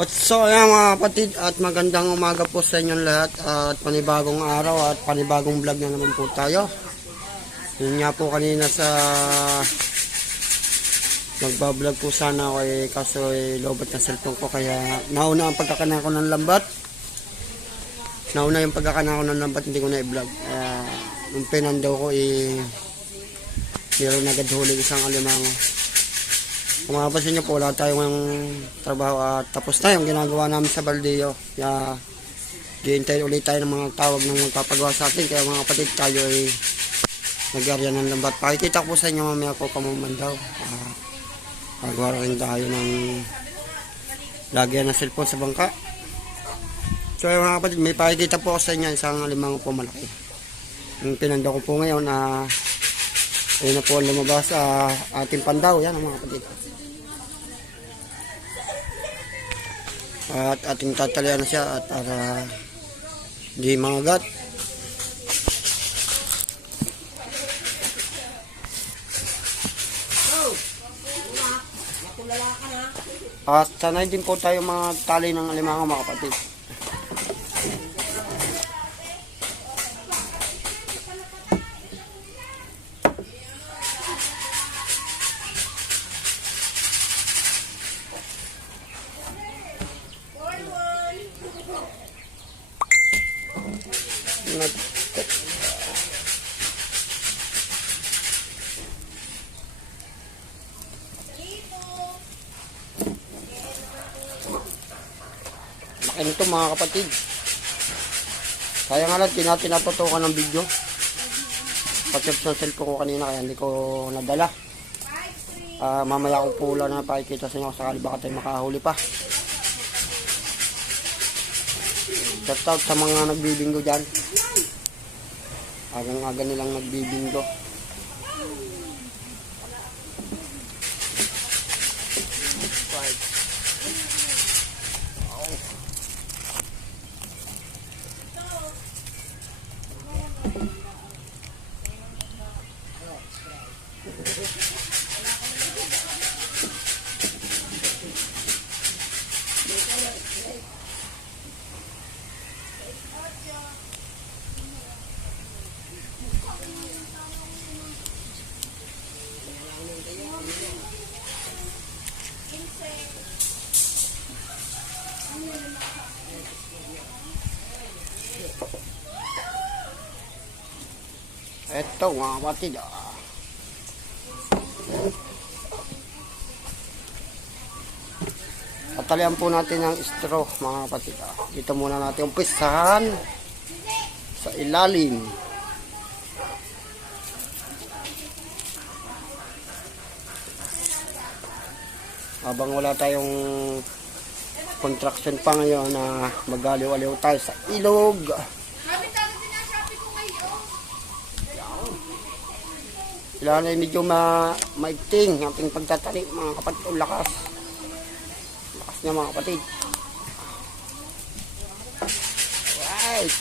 At so ayan mga kapatid, at magandang umaga po sa inyong lahat, at panibagong araw at panibagong vlog na naman po tayo. Yun nga po kanina sa magbablog po sana ako kaso lobat na cellphone ko, kaya nauna ang pagkakana ko ng lambat. Nauna yung pagkakana ko ng lambat, hindi ko na i-vlog. Nung pinandaw ko meron agad huli isang alimango. Kung mapapansin nyo po, wala tayong trabaho at tapos na yung ginagawa namin sa Baldeo. Kaya giintay ulit tayo ng mga tawag ng magpapagawa sa atin. Kaya mga kapatid, tayo ay nag-area ng lambat. Pakikita ko po sa inyo mamaya ko kamumandaw. Pagawa rin tayo ng lagyan ng cellphone sa bangka. So mga kapatid, may pakikita po ako sa inyo isang alimango po malaki. Yung pinanda ko po ngayon ayun na po ang lumabas sa ating pandaw. Yan mga kapatid. At ating tatalian na siya at para di mangagat. At sanay din po tayo mga tali ng alimango mga kapatid. Laki nito mga kapatid. Kaya nga lang, natin natutukan ng video. Patip sa cellphone ko kanina kaya hindi ko nadala. Mamaya ko po lang na pakikita sa inyo sakali baka tayo makahuli pa. Shout out sa mga nagbibingo dyan. Agang-aga nilang nagbibingo. Ito mga kapatid. Tatalian po natin ang straw mga kapatid. Dito muna natin umpisahan sa ilalim. Habang wala tayong construction pa ngayon na magaliw-aliw tayo sa ilog. Kailangan ay medyo maigting ating pagtatali mga kapatid. O lakas niya mga kapatid. Right.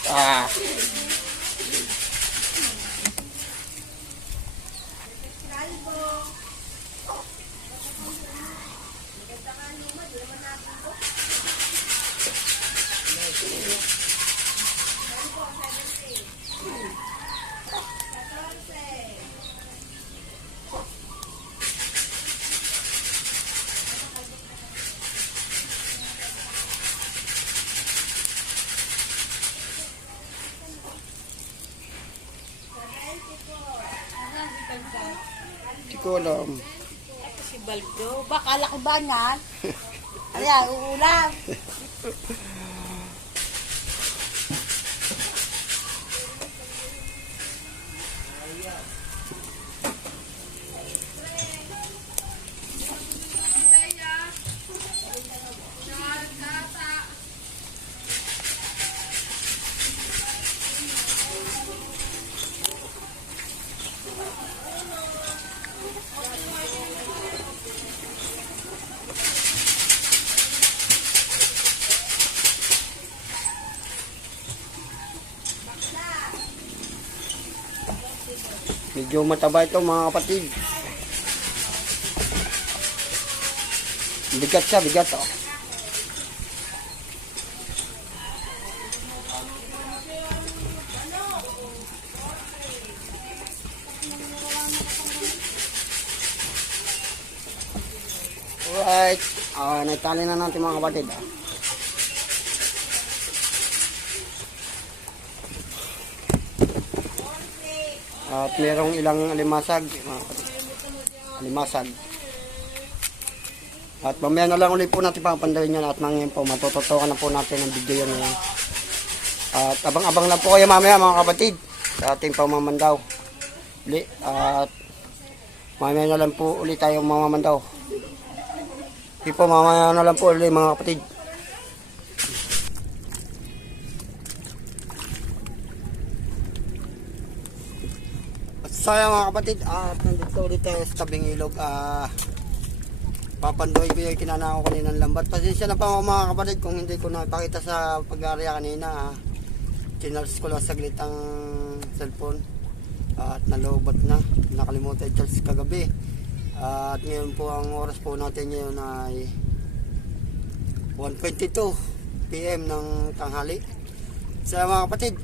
Hindi ko alam. Ito si Baldo. Baka laki ba niyan? Ayan, uulam. Medyo mataba ito mga kapatid. Bigat siya, bigat oh. Alright, naitali na natin mga kapatid. At merong ilang alimasag, mga kapatid. Alimasag. At mamaya na lang ulit po natin papandawin yan at ngayon po matututukan na po natin ang video yan ngayon. At abang-abang lang po kayo mamaya mga kapatid sa ating pamamandaw. At mamaya na lang po ulit tayong mamamandaw. Hindi po mamaya na lang po ulit mga kapatid. At sayang mga kapatid, at nandito ulit tayo sa tabing ilog. Papandoy ko yung kinanako kaninang lambat. Pasensya na pa mga kapatid kung hindi ko napakita sa pag-area kanina. Chinarge ko lang saglit ang cellphone. At nalobat na. Nakalimutan i-charge kagabi. At ngayon po ang oras po natin ngayon ay 1:22 PM ng tanghali. Sa mga kapatid,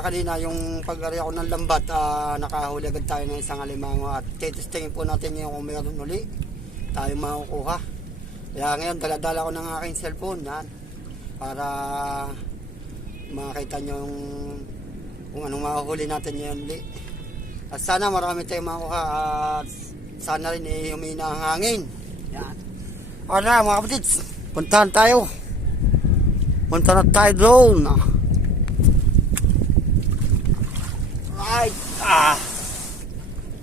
kanina yung pag-area ko ng lambat, nakahuli agad tayo ng isang alimango. At testingin po natin ngayon kung mayroon uli tayo makukuha. Kaya ngayon dala-dala ko ng aking cellphone yan, para makita nyo kung anong makuhuli natin ngayon ulit. At sana marami tayong makuha at sana rin humina ang hangin. Yan. Alright mga kapatid, puntahan tayo. Punta na tayo doon. Right.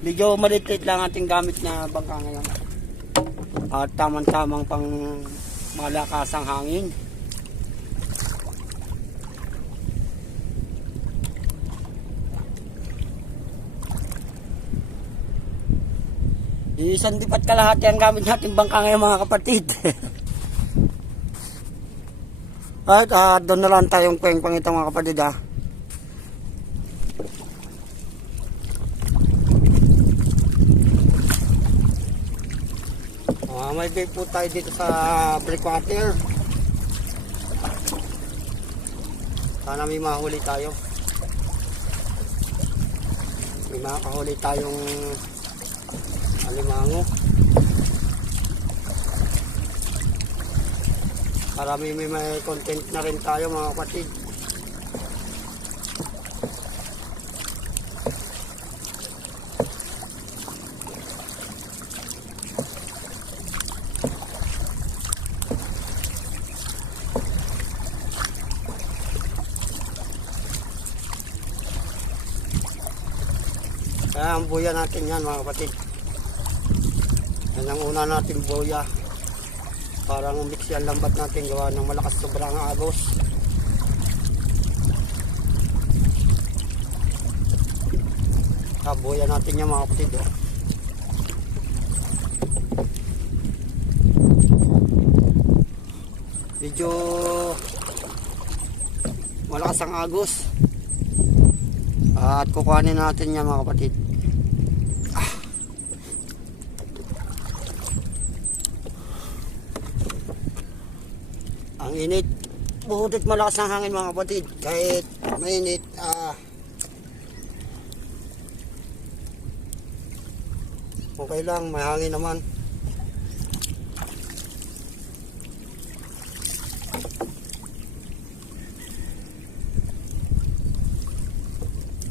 Medyo maliit lang ating gamit na bangka ngayon. At tamang-tamang pang malakasang hangin. Isang dipat kalahati ang gamit natin bangka ngayon mga kapatid. At doon na lang tayong peng-peng ito mga kapatid may bait po tayo dito sa breakwater. Sana may mahuli tayo. May makahuli tayong alimango. Para may content na rin tayo mga kapatid. Kaya ang buya natin yan mga kapatid. Yan ang una natin buya. Parang umix yan lambat natin gawa ng malakas sobrang agos. Buya natin yan mga kapatid. Medyo malakas ang agos. At kukuhanin natin yan mga kapatid. Ang init. Buhutit malakas ang hangin mga kapatid. Kahit mainit. Okay lang, may hangin naman.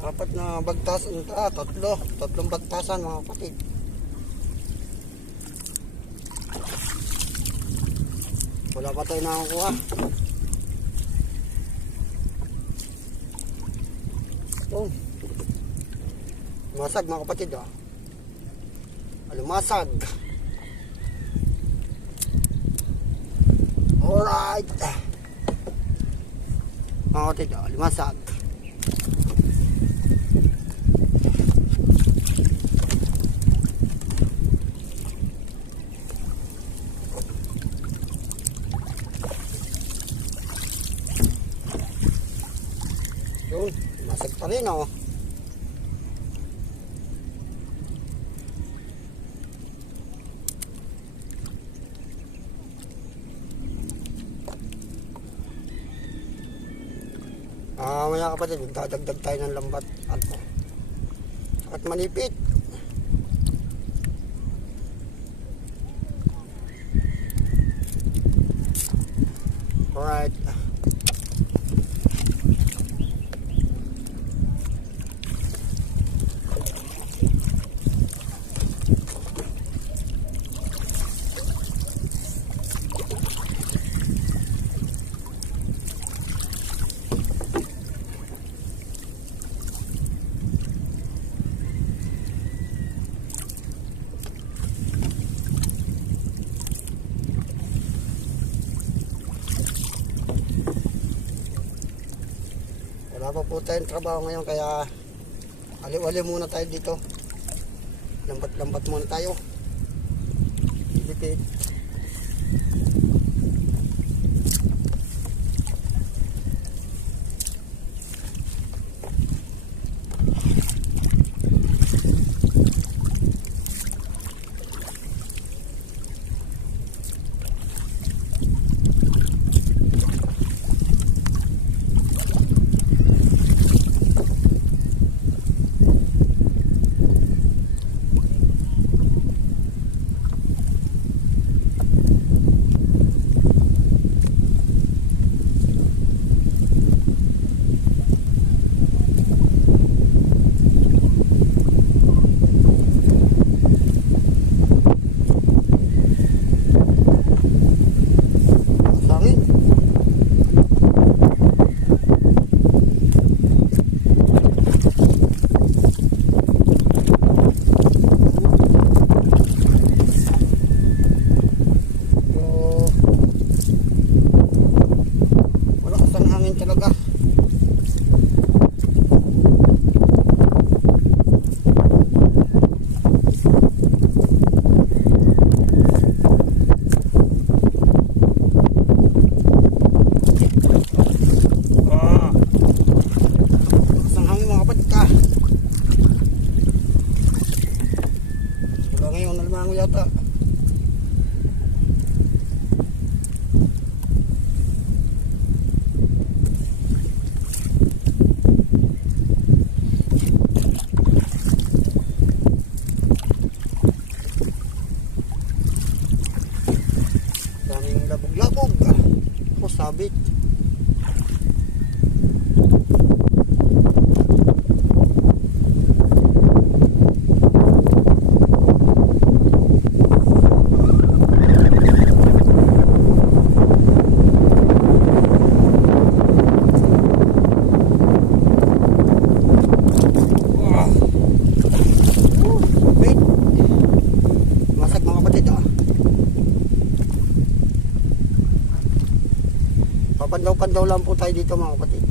Apat na bagtasan, tatlong bagtasan mga kapatid. Wala pa tayo nakakuha. Lumasag mga kapatid lumasag. Alright mga kapatid, lumasag. Yun, lumasag pa rin mga kapatid, magdadagdag tayo ng lambat at manipit. Alright. Wala pa po tayong trabaho ngayon kaya aliw-aliw muna tayo dito. Lambat-lambat muna tayo. Lipid. Yata. Daming labog-labog. Ako sabit. Papandaw-pandaw lang po tayo dito mga kapatid.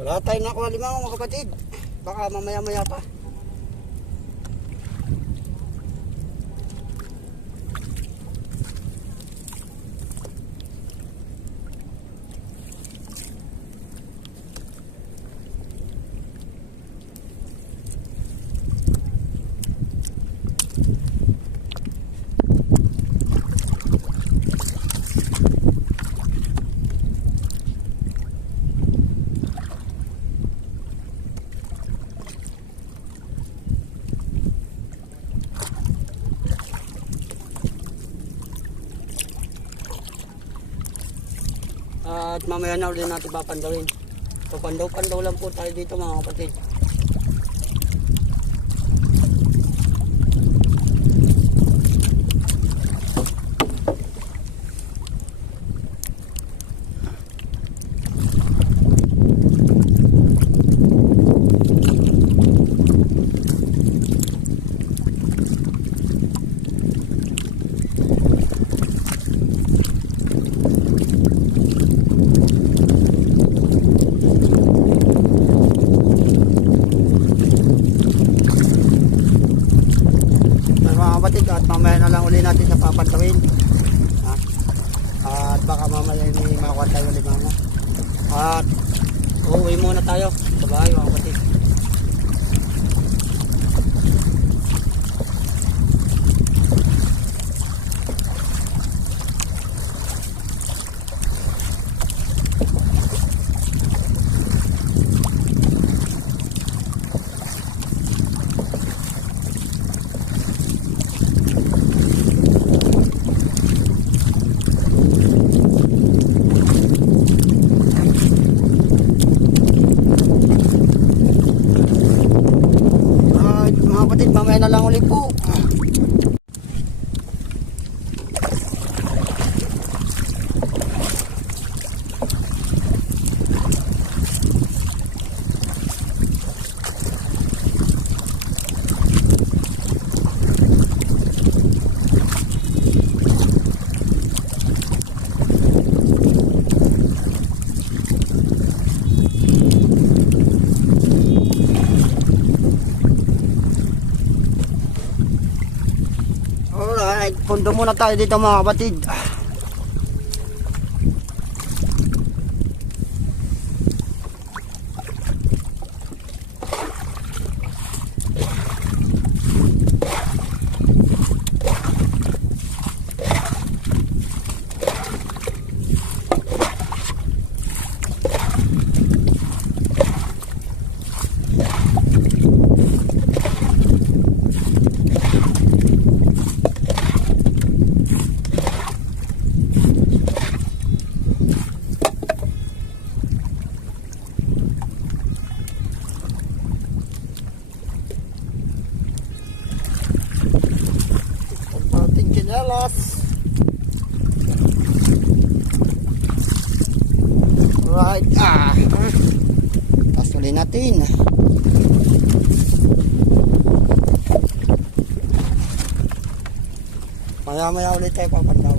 Wala tayong nakuha limango mga kapatid. Baka mamaya-maya pa. At mamaya na ulit natin papandawin. Papandaw-pandaw lang po tayo dito mga kapatid. Mga kapatid, at mamaya na lang uli natin sa papantawin. Ha? At baka mamaya may makuha tayo ulit mga. At uuwi muna tayo sa bahay mga kapatid. Mga kapatid, mamaya na lang ulit po. Alright, pundo muna tayo dito mga kapatid. Chinelas. Right. Tapos ulit natin. Maya ulit tayo papandaw.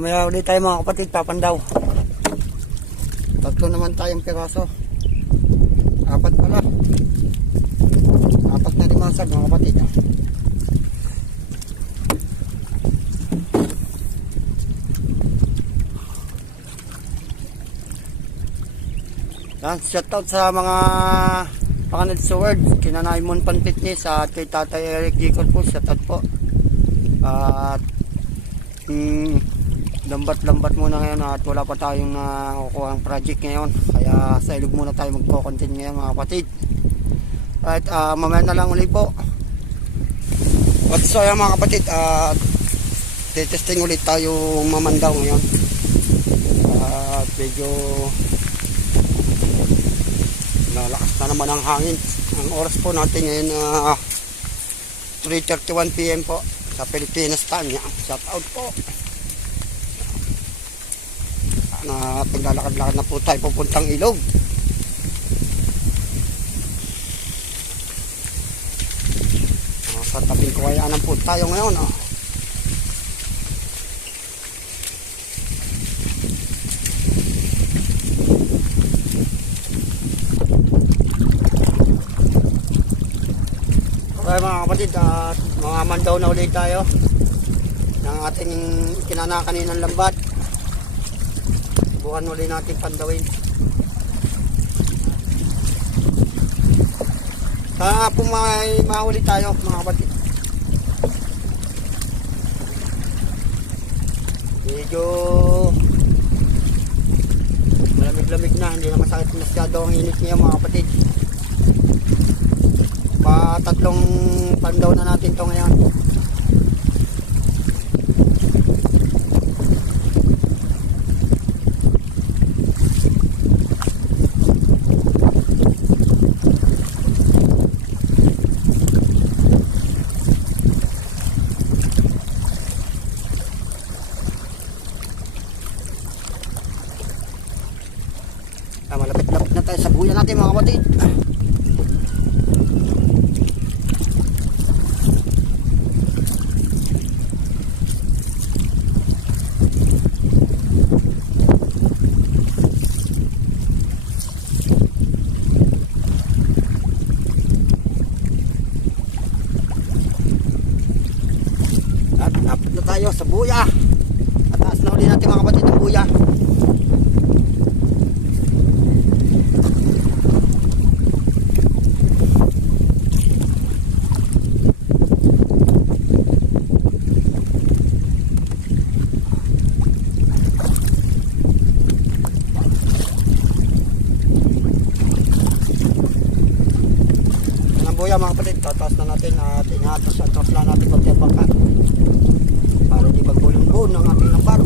Maya ulit tayo mga kapatid papandaw. Tatlo naman tayong piraso. Apat pala. Apat na limasag mga kapatid. Shoutout sa mga panganad sa word. Kina Naimon Pan Fitness at kay Tatay Eric Gicol po. Shoutout po. At lambat muna ngayon at wala pa tayong nakukuha ang project ngayon, kaya sa ilog muna tayo magpo-content ngayon mga kapatid. At mamaya na lang ulit po. At so yan mga kapatid, testing ulit tayo mamandaw ngayon. At medyo nalakas na naman ang hangin. Ang oras po natin ngayon 3:31 PM po sa Pilipinas time. Shout out po. Na paglalakad-lakad na po tayo pupuntang ilog. Sa tabing kawayanan po tayo ngayon. Okay mga kapatid, mga mandaw na ulit tayo ng ating kinanakaninang lambat. Bukan ulit natin pandawin. Sana po may mahuli tayo mga kapatid. Medyo malamig-lamig na, hindi na masakit masyado ang init niya mga kapatid. Tatlong pandaw na natin to ngayon. Malapit-lapit na tayo sa buya natin mga kapatid. At lapit na tayo sa buya. Ataas na uli natin mga kapatid ang buya. Buya mga kapatid, tataas na natin at inatas lang natin konti ang bangka para di magbulong-bulong ng ating namparo.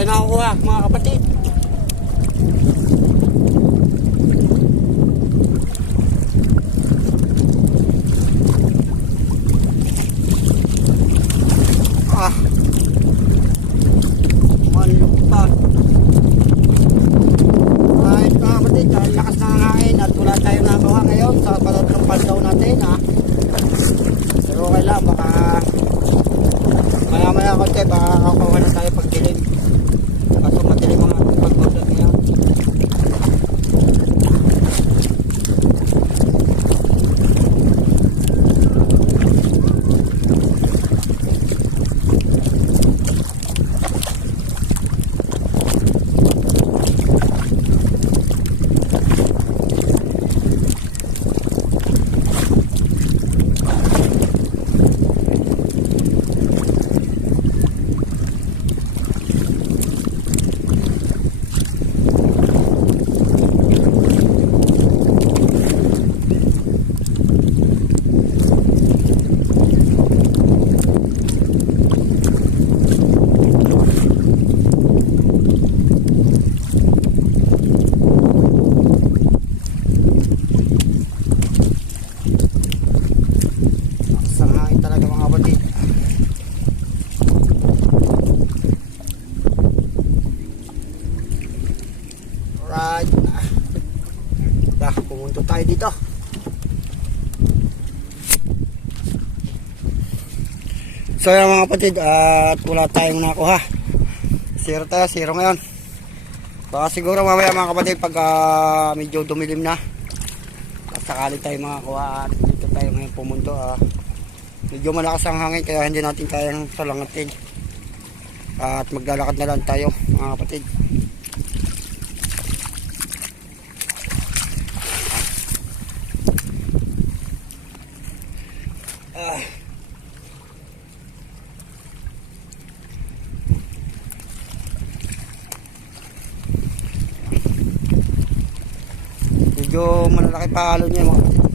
tayo nakakuha mga kapatid. Malupad. Kahit mga kapatid, dahil lakas ng hangin at wala tayong nakakuha ngayon sa palatlong pandaw natin ha. Pero okay lang, baka maya konti, baka kakuha na tayo pagdilim. Kaso madilim mga pagkulat ngayon. Pumunto tayo dito. So yan mga kapatid, at wala tayong nakuha. 0 tayo, 0 ngayon. Baka siguro mamaya mga kapatid pag medyo dumilim na, sakali tayo makakuha. At dito tayo ngayon pumunto. Medyo malakas ang hangin kaya hindi natin kayang salangatin. At maglalakad na lang tayo mga kapatid. Medyo malalaki pa halo niya mga kapatid.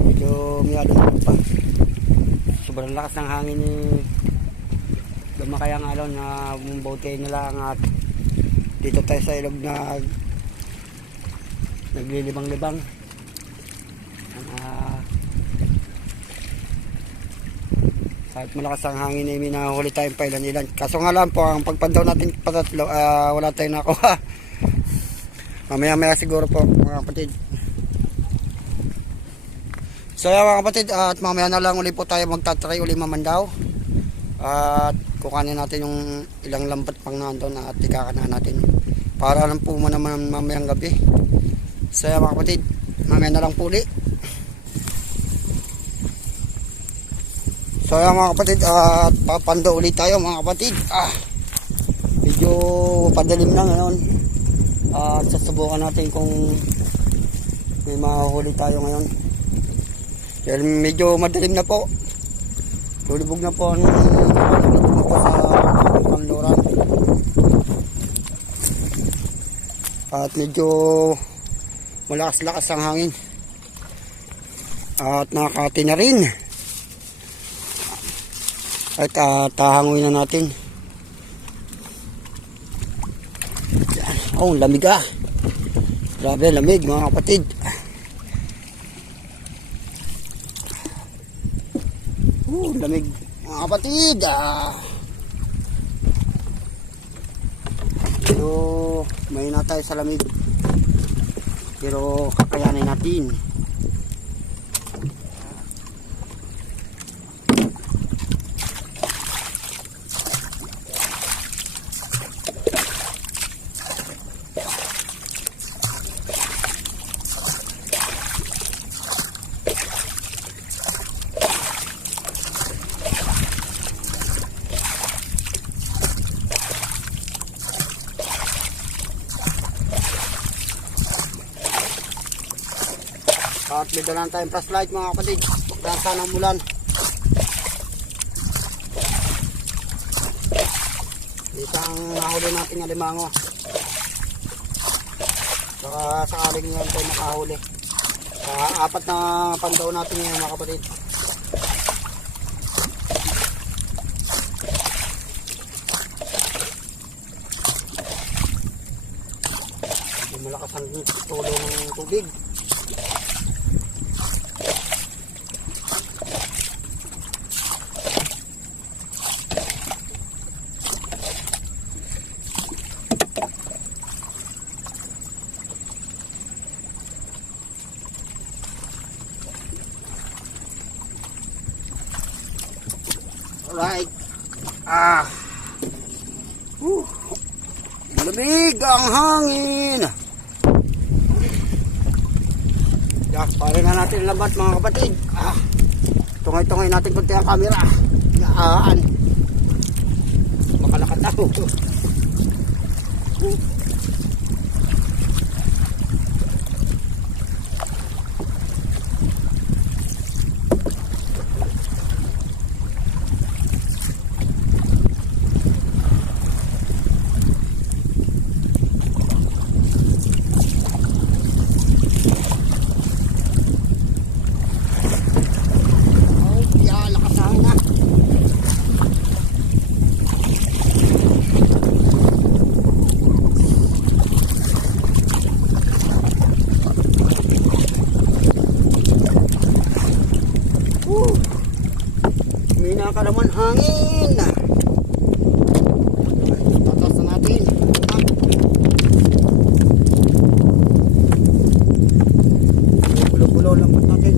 Medyo miyado na pa. Sobrang lakas ng hangin ni lumakay ang alon na bumbote na lang. At dito tayo sa ilog na naglilibang-libang. Kahit malakas ang hangin ay minahuli tayong pailan-ilan. Kaso nga lang po, ang pagpandaw natin patatlo, wala tayong nakuha. Mamaya siguro po mga kapatid. So yan mga kapatid, at mamaya na lang uli po tayo magtatry uli mamandaw. At kukanin natin yung ilang lambat pang nandun at ikakanan natin. Para lang po naman mamayang gabi. So yan mga kapatid, mamaya na lang po uli. So yan mga kapatid, at papando ulit tayo mga kapatid. Medyo padalim na ngayon. At sasubukan natin kung may mahuli tayo ngayon. Dahil medyo madilim na po. Lulubog na po ang sa panluran. At medyo malakas-lakas ang hangin. At nakakati na rin. At tahanguin na natin. Oh, lamig ah. Grabe, lamig mga kapatid. Lamig mga kapatid. Pero may na tayo sa lamig. Pero kakayanin natin. At may dalang tayong flashlight mga kapatid. Pagkasa ng mulan. Isang nahuli natin ng limango. Saka sakaling ngayon tayo makahuli. Apat na pandaw natin ngayon mga kapatid. tubig. Alright. Malamig ang hangin. Yan, pare na natin labat mga kapatid. Tungay-tungay natin kunti ang camera. Yaan. Baka nakataw. May nakalaman hangin. Tatas na natin. Bulo-bulo lampat natin.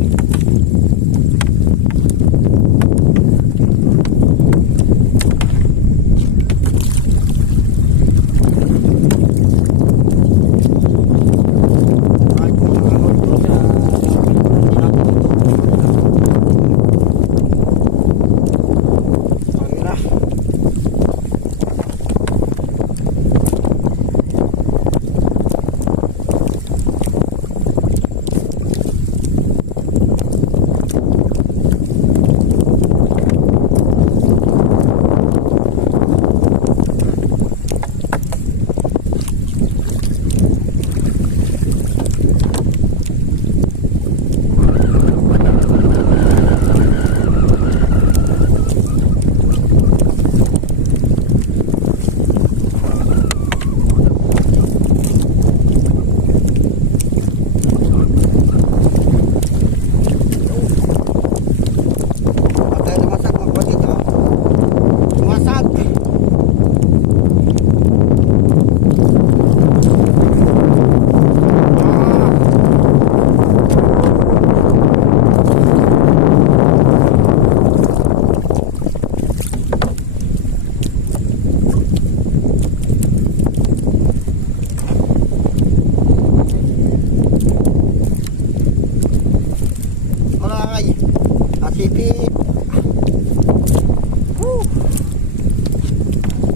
Asipit.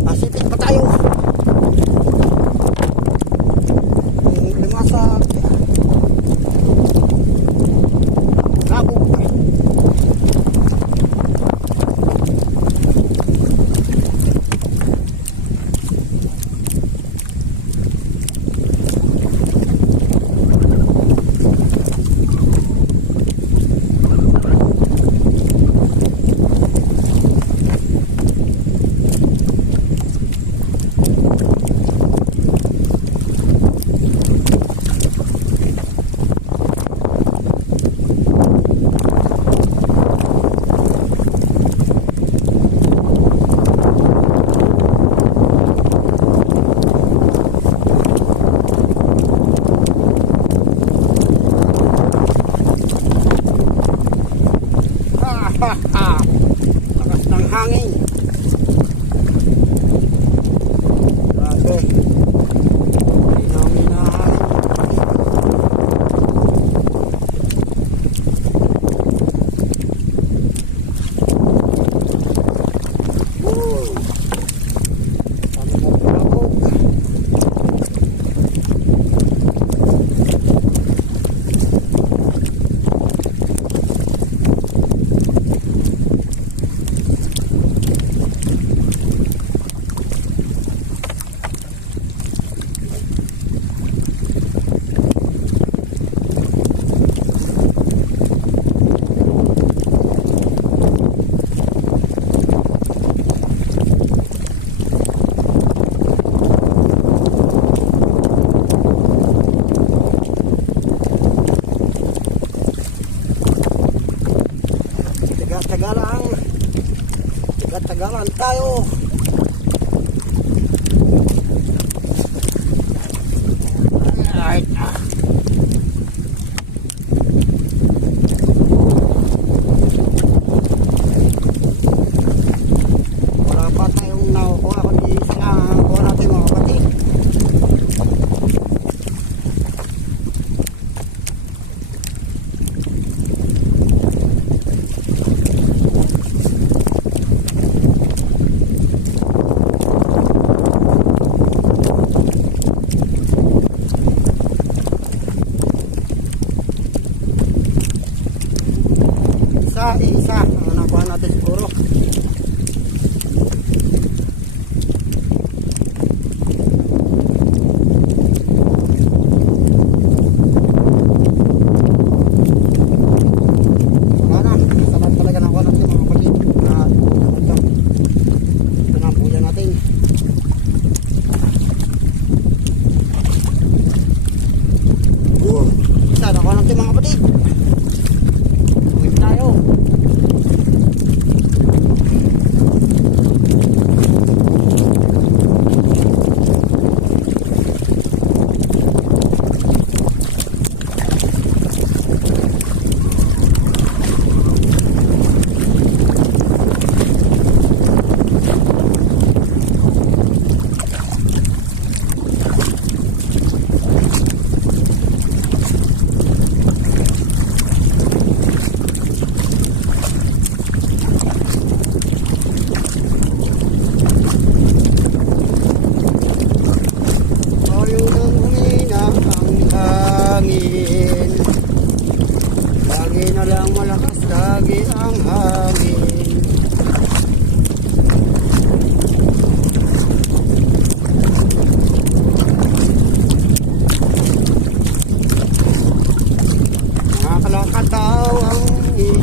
Asipit pa tayo. Limasak. Labog. Lakas ng hangin. Grabe. Hinaminahan. Kami na palabog. Taga-taga lang. Taga-taga lang tayo. Alright. Wala pa tayong nakukuha kundi isa lang ang nakukuha natin mga kapatid. Isa ang nakuha natin siguro. Sarap talaga nakuha natin mga kapatid. Ito na ang pula natin. Isa nakuha natin mga kapatid. Uwin tayo. Lagi na lang malakas, lagi ang hangin. Nakakalakataw ang iyo.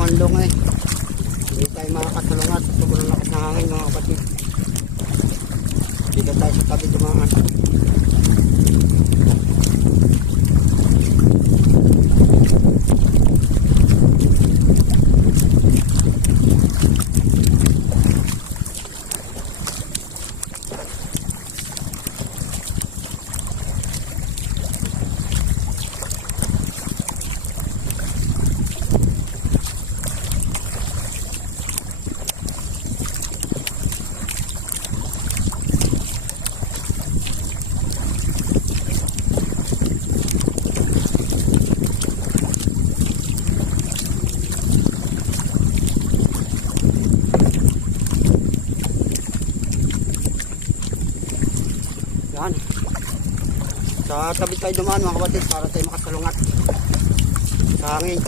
Mandong hindi tayo makakasalungat sa sobrang lakas ng hangin mga kapatid. Dito tayo sa tabi dumaan. Yan. Sa tabi tayo dumaan mga kapatid para tayo makasalungat sa hangin.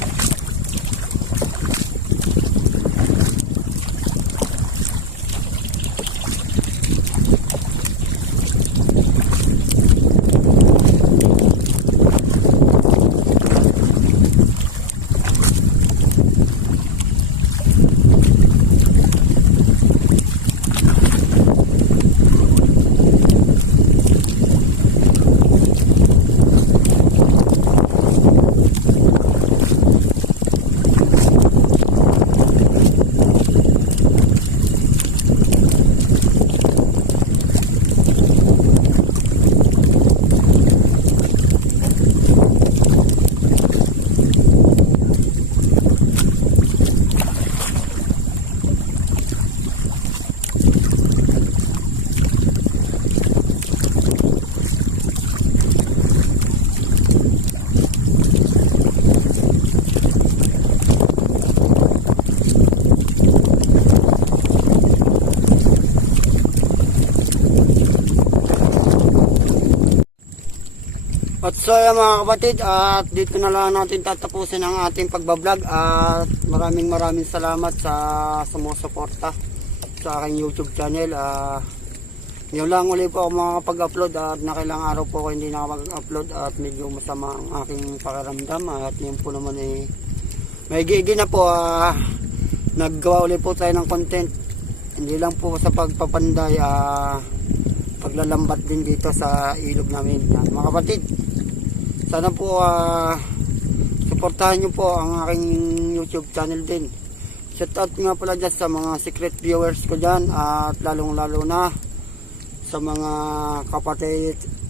At so yan mga kapatid, at dito na lang natin tatapusin ang ating pagbablog at maraming salamat sa sumusuporta sa aking YouTube channel. Yun lang uli po ako makakapag-upload at nakailang araw po ako hindi nakapag-upload at medyo masama ang aking pakiramdam at yun po naman may gigi na po, naggawa uli po tayo ng content, hindi lang po sa pagpapanday, paglalambat din dito sa ilog namin. Yan, mga kapatid, sana po suportahan nyo po ang aking YouTube channel din. Shout out nga pala dyan sa mga secret viewers ko dyan at lalong lalo na sa mga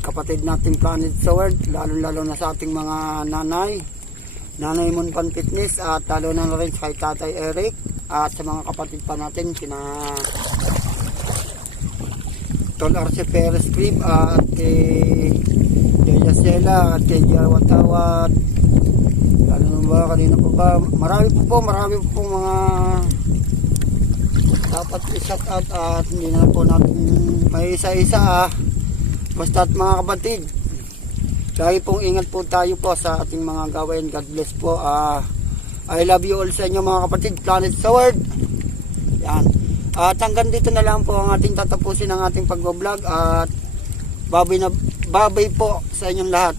kapatid nating Planet sa World, lalong lalo na sa ating mga nanay Monpan Fitness at lalo na rin kay Tatay Eric at sa mga kapatid pa natin kina Tol Arce Perez Clip at kay Jaya Sela at kay Jawatawat. Ano ba kanina po ba? Marami po mga dapat i-shout out at hindi na po natin may isa-isa Basta at mga kapatid, lagi pong ingat po tayo po sa ating mga gawain. God bless po. I love you all sa inyo mga kapatid, Planet sa World. Yan. At hanggang dito na lang po ang ating tatapusin ang ating pag-vlog at babay po sa inyong lahat.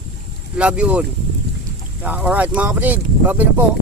Love you all. Alright mga kapatid, babay na po.